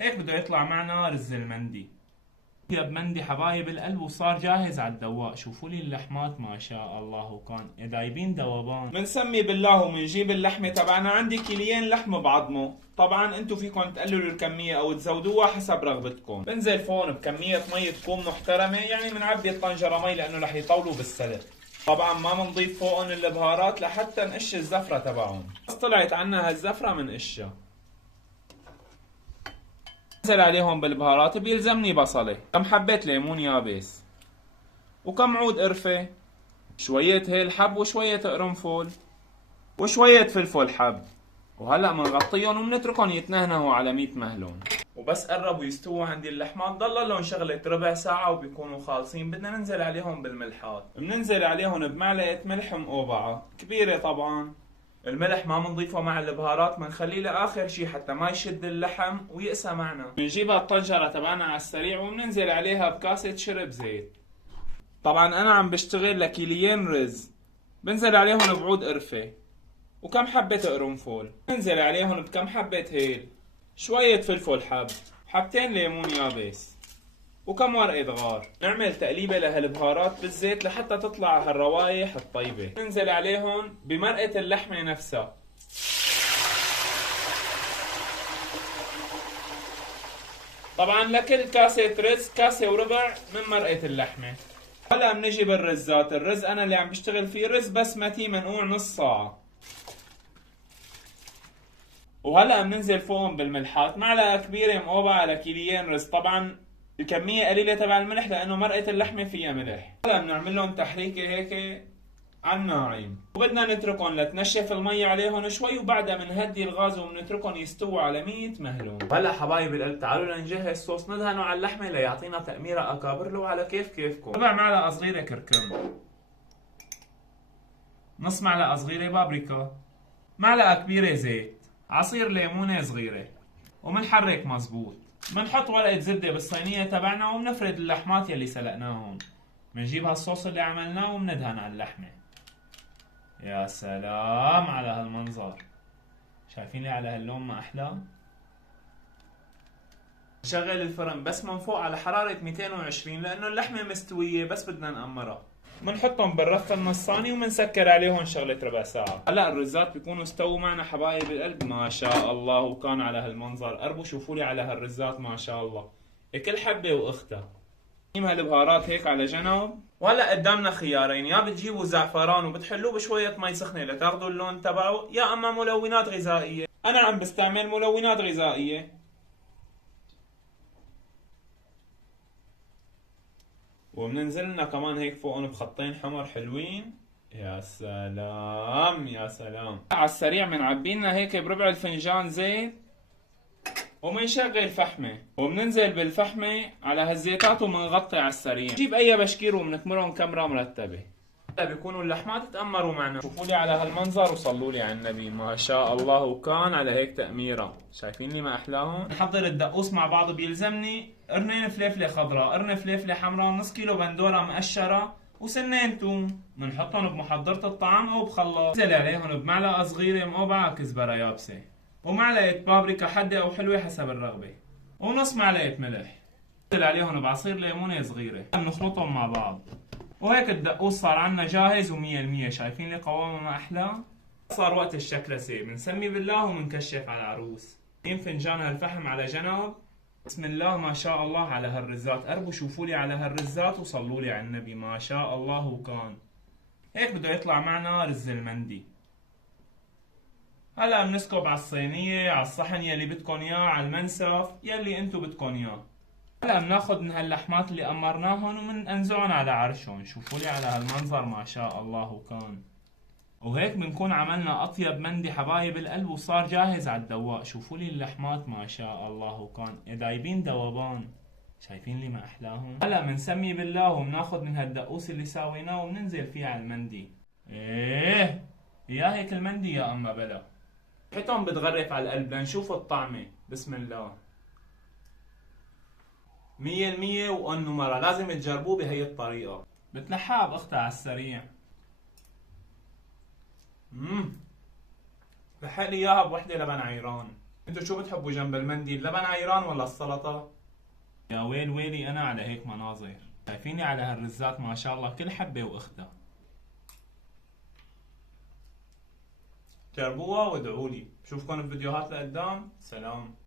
هيك بده يطلع معنا رز المندي. طيب مندي حبايب القلب وصار جاهز على الدواء. شوفوا لي اللحمات ما شاء الله، وكان دايبين ذوبان. بنسمي بالله وبنجيب اللحمه تبعنا. عندي كيليين لحم بعظمه. طبعا انتم فيكم تقللوا الكميه او تزودوها حسب رغبتكم. بنزل فوق بكميه مي تكون محترمه، يعني بنعبي الطنجره مي لانه رح يطولوا بالسلق. طبعا ما بنضيف فوقهم البهارات لحتى نقش الزفره تبعهم. بس طلعت عنا هالزفره بنقشها. بنزل عليهم بالبهارات. بيلزمني بصله، كم حبة ليمون يابس، وكم عود قرفة، شوية هيل حب وشوية قرنفل، وشوية فلفل حب. وهلا بنغطيهم وبنتركهم يتنهنهوا على 100 مهلون. وبس قربوا يستووا عندي اللحمات ضل لهم شغلة ربع ساعة وبيكونوا خالصين. بدنا ننزل عليهم بالملحات. بننزل عليهم بمعلقة ملح مقوبعة كبيرة. طبعا الملح ما بنضيفه مع البهارات، بنخليه لاخر شي حتى ما يشد اللحم ويقسى معنا. بنجيبها الطنجرة تبعنا على السريع وبننزل عليها بكاسة شرب زيت. طبعا انا عم بشتغل لكيليين رز. بنزل عليهم بعود قرفة وكم حبة قرنفل. بنزل عليهم بكم حبة هيل، شوية فلفل حب، حبتين ليمون يابس، وكم ورقة غار. نعمل تقليبة لهالبهارات بالزيت لحتى تطلع هالروايح الطيبة. ننزل عليهم بمرقة اللحمة نفسها. طبعا لكل كاسة رز كاسة وربع من مرقة اللحمة. هلا بنجي بالرزات. الرز انا اللي عم بشتغل فيه رز بسمتي منقوع نص صاع. وهلا بننزل فوقهم بالملحات. معلقة كبيرة مقوبة على كيليين رز. طبعا الكمية قليلة تبع الملح لأنه مرقة اللحمة فيها ملح. هلا بنعمل لهم تحريكة هيك على الناعم، وبدنا نتركهم لتنشف المي عليهم شوي، وبعدها بنهدي الغاز وبنتركهم يستووا على 100 مهلون. وهلا حبايب القلب تعالوا لنجهز صوص ندهنه على اللحمة ليعطينا تأميرة أكابر له على كيفكم. ربع معلقة صغيرة كركم، نص معلقة صغيرة بابريكا، معلقة كبيرة زيت، عصير ليمونة صغيرة، ومنحرك مزبوط. منحط ورقة زبدة بالصينية تبعنا وبنفرد اللحمات يلي سلقناهم. بنجيب هالصوص اللي عملناه وبندهن على اللحمة. يا سلام على هالمنظر، شايفين لي على هاللون ما أحلى. نشغل الفرن بس من فوق على حرارة 220 لأنه اللحمة مستوية بس بدنا نأمرها. بنحطهم بالرف النصاني وبنسكر عليهم شغلة ربع ساعة. هلا الرزات بيكونوا استووا معنا حبايب القلب ما شاء الله، وكان على هالمنظر. قربوا شوفوا لي على هالرزات ما شاء الله، كل حبة واختها. هالبهارات هيك على جنب. وهلا قدامنا خيارين، يا بتجيبوا زعفران وبتحلوه بشوية مي سخنة لتاخذوا اللون تبعه، يا اما ملونات غذائية. انا عم بستعمل ملونات غذائية. وبننزل لنا كمان هيك فوقهم بخطين حمر حلوين. يا سلام يا سلام. على السريع بنعبي لنا هيك بربع الفنجان زيت وبنشغل فحمة، وبننزل بالفحمة على هالزيتات وبنغطي على السريع. نجيب اي بشكير وبنكمرهم كمرة مرتبة. هلا بيكونوا اللحمات تأمروا معنا. شوفوا لي على هالمنظر وصلوا لي على النبي ما شاء الله، وكان على هيك تأميرة. شايفين لي ما احلاهم. نحضر الدقوس مع بعض. بيلزمني قرنين فليفلة خضراء، قرن فليفلة حمراء، نص كيلو بندورة مقشرة، وسنين توم. بنحطهم بمحضرة الطعام او بخلاط. ننزل عليهم بمعلقة صغيرة مقوبعة كزبرة يابسة، ومعلقة بابريكا حادة أو حلوة حسب الرغبة، ونص معلقة ملح. ننزل عليهم بعصير ليمونة صغيرة. بنخلطهم مع بعض. وهيك الدقوس صار عنا جاهز و100%. شايفين لي قوامه ما أحلى. صار وقت الشكلسة. بنسمي بالله وبنكشف على العروس. فنجان هالفحم على جنب. بسم الله ما شاء الله على هالرزات. قربوا شوفوا لي على هالرزات وصلوا لي على النبي ما شاء الله. وكان هيك بده يطلع معنا رز المندي. هلا بنسكب على الصينية، على الصحن يلي بدكن اياه، على المنسف يلي انتو بدكن اياه. هلا بناخد من هاللحمات اللي امرناهن وبننزعن على عرشهم. شوفوا لي على هالمنظر ما شاء الله. وكان وهيك بنكون عملنا اطيب مندي حبايب القلب وصار جاهز على الدواء. شوفوا لي اللحمات ما شاء الله، وكان دايبين ذوبان. شايفين لي ما احلاهم. هلا بنسمي بالله وبناخد من هالدقوس اللي ساويناه وبننزل فيه على المندي. ايه يا هيك المندي يا اما بلا. ريحتهم بتغرف على القلب. لنشوف الطعمة. بسم الله. 100% وأنه مرة لازم تجربوه بهي الطريقة. بتلحقها بأختها على السريع. لحق لي إياها بوحدة لبن عيران. انتوا شو بتحبوا جنب المندي، اللبن عيران ولا السلطة؟ يا ويل ويلي انا على هيك مناظر. شايفيني على هالرزات ما شاء الله كل حبة واختها. جربوها وادعوا لي. بشوفكم بفيديوهات لقدام. سلام.